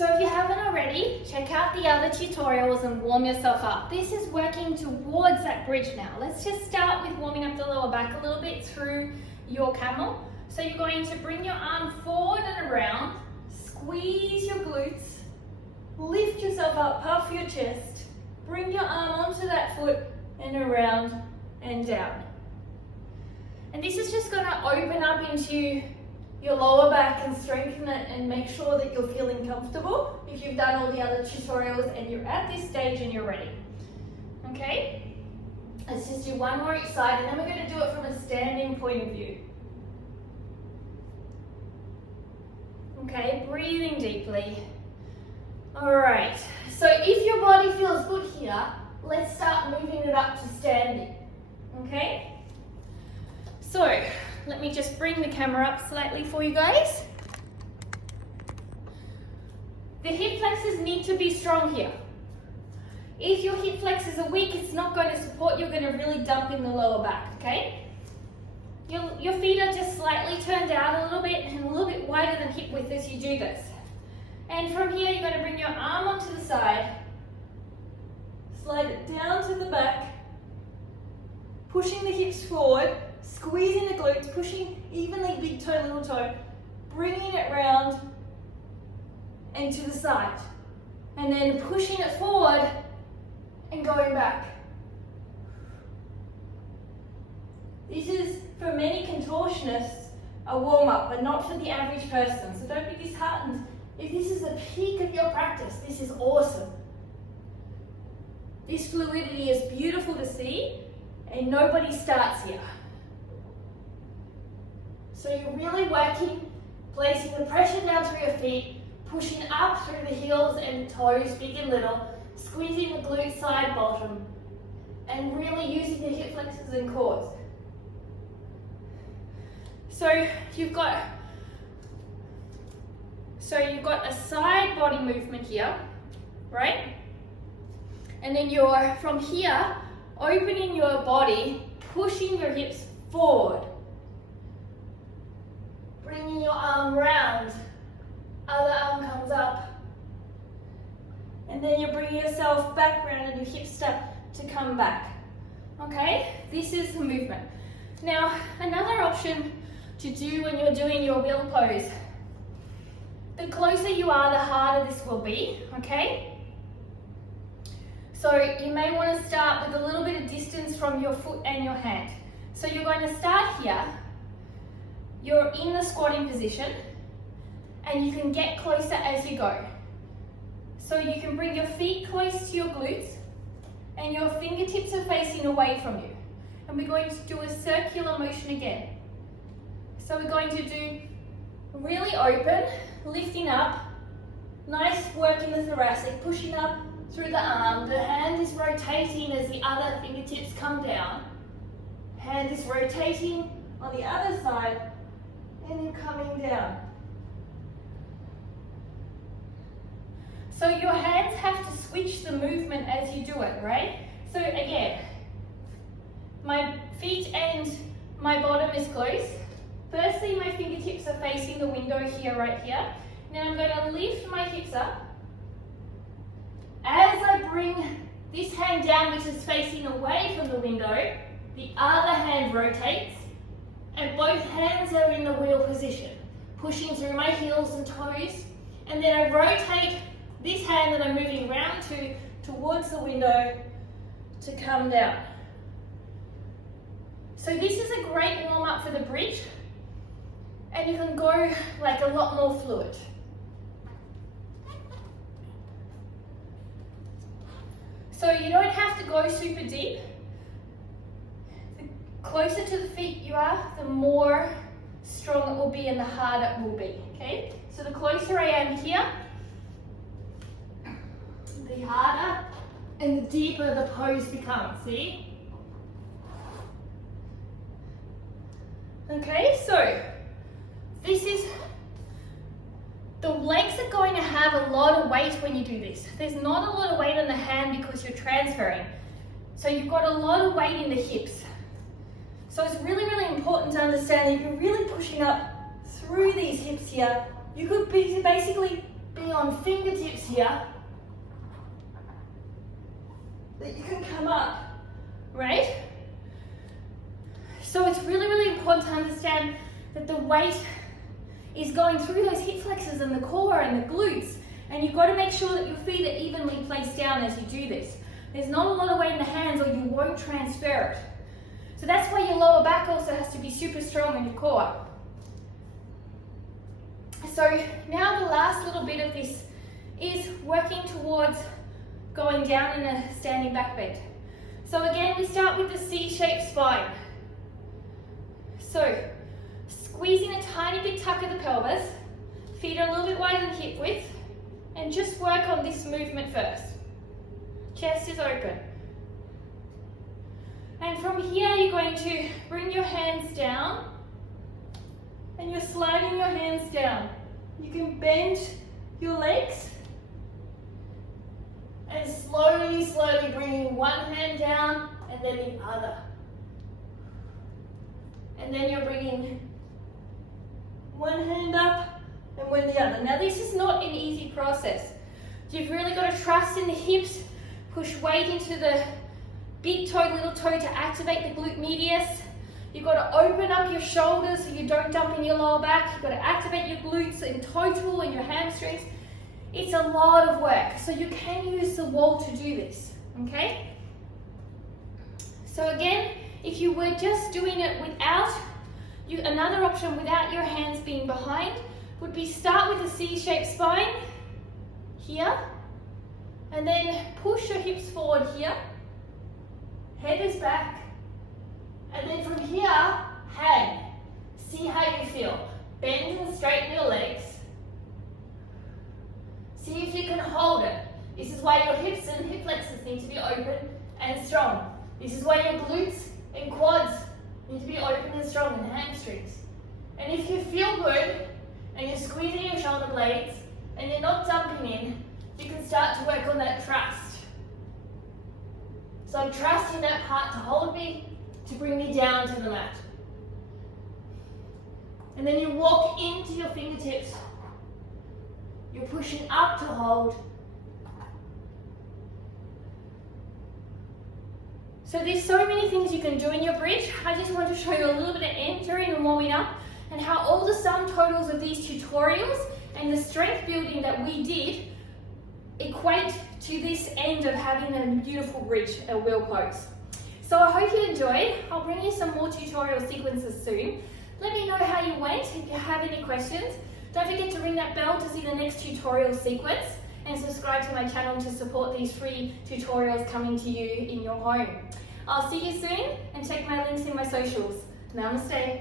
So if you haven't already, check out the other tutorials and warm yourself up. This is working towards that bridge now. Let's just start with warming up the lower back a little bit through your camel. So you're going to bring your arm forward and around, squeeze your glutes, lift yourself up, puff your chest, bring your arm onto that foot and around and down. And this is just going to open up into your lower back and strengthen it and make sure that you're feeling comfortable if you've done all the other tutorials and you're at this stage and you're ready. Okay? Let's just do one more each side and then we're going to do it from a standing point of view. Okay, breathing deeply. Alright, so if your body feels good here, let's start moving it up to standing. Okay? So, let me just bring the camera up slightly for you guys. The hip flexors need to be strong here. If your hip flexors are weak, it's not going to support, you're going to really dump in the lower back, okay? Your feet are just slightly turned out a little bit and a little bit wider than hip width as you do this. And from here, you're going to bring your arm onto the side, slide it down to the back, pushing the hips forward, squeezing the glutes, pushing evenly big toe, little toe, bringing it round and to the side. And then pushing it forward and going back. This is, for many contortionists, a warm-up, but not for the average person. So don't be disheartened. If this is the peak of your practice, this is awesome. This fluidity is beautiful to see, and nobody starts here. So you're really working, placing the pressure down through your feet, pushing up through the heels and toes, big and little, squeezing the glute side bottom, and really using the hip flexors and quads. So you've got a side body movement here, right? And then you're, from here, opening your body, pushing your hips forward. Bringing your arm round, other arm comes up. And then you're bringing yourself back round and your hips start to come back. Okay, this is the movement. Now, another option to do when you're doing your wheel pose. The closer you are, the harder this will be, okay? So you may want to start with a little bit of distance from your foot and your hand. So you're going to start here. You're in the squatting position and you can get closer as you go. So you can bring your feet close to your glutes and your fingertips are facing away from you. And we're going to do a circular motion again. So we're going to do really open, lifting up, nice work in the thoracic, pushing up through the arm. The hand is rotating as the other fingertips come down. Hand is rotating on the other side and then coming down. So your hands have to switch the movement as you do it, right? So again, my feet and my bottom is close. Firstly, my fingertips are facing the window here, right here. Then I'm going to lift my hips up. As I bring this hand down, which is facing away from the window, the other hand rotates, and both hands are in the wheel position, pushing through my heels and toes, and then I rotate this hand that I'm moving around towards the window to come down. So this is a great warm-up for the bridge, and you can go like a lot more fluid. So you don't have to go super deep. The closer to the feet you are, the more strong it will be and the harder it will be, okay? So the closer I am here, the harder and the deeper the pose becomes, see? Okay, so this is, the legs are going to have a lot of weight when you do this. There's not a lot of weight on the hand because you're transferring. So you've got a lot of weight in the hips. So it's really, really important to understand that you're really pushing up through these hips here. You could be basically be on fingertips here, that you can come up, right? So it's really, really important to understand that the weight is going through those hip flexors and the core and the glutes, and you've got to make sure that your feet are evenly placed down as you do this. There's not a lot of weight in the hands or you won't transfer it. So that's why your lower back also has to be super strong in your core. So now the last little bit of this is working towards going down in a standing back bend. So again, we start with the C-shaped spine. So squeezing a tiny bit tuck of the pelvis, feet are a little bit wider than hip width, and just work on this movement first. Chest is open. And from here, you're going to bring your hands down, and you're sliding your hands down. You can bend your legs, and slowly, slowly bringing one hand down, and then the other. And then you're bringing one hand up, and one the other. Now this is not an easy process. You've really got to trust in the hips, push weight into the big toe, little toe to activate the glute medius. You've got to open up your shoulders so you don't dump in your lower back. You've got to activate your glutes in total and your hamstrings. It's a lot of work, so you can use the wall to do this, okay? So again, if you were just doing it without, another option without your hands being behind would be start with a C-shaped spine here, and then push your hips forward here, head is back, and then from here, hang. See how you feel. Bend and straighten your legs. See if you can hold it. This is why your hips and hip flexors need to be open and strong. This is why your glutes and quads need to be open and strong, and hamstrings. And if you feel good, and you're squeezing your shoulder blades, and you're not dumping in, you can start to work on that trust. So I'm trusting that part to hold me, to bring me down to the mat. And then you walk into your fingertips. You're pushing up to hold. So there's so many things you can do in your bridge. I just want to show you a little bit of entering and warming up, and how all the sum totals of these tutorials and the strength building that we did equate to this end of having a beautiful bridge, a wheel pose. So I hope you enjoyed. I'll bring you some more tutorial sequences soon. Let me know how you went. If you have any questions, don't forget to ring that bell to see the next tutorial sequence, and subscribe to my channel to support these free tutorials coming to you in your home. I'll see you soon, and check my links in my socials. Namaste.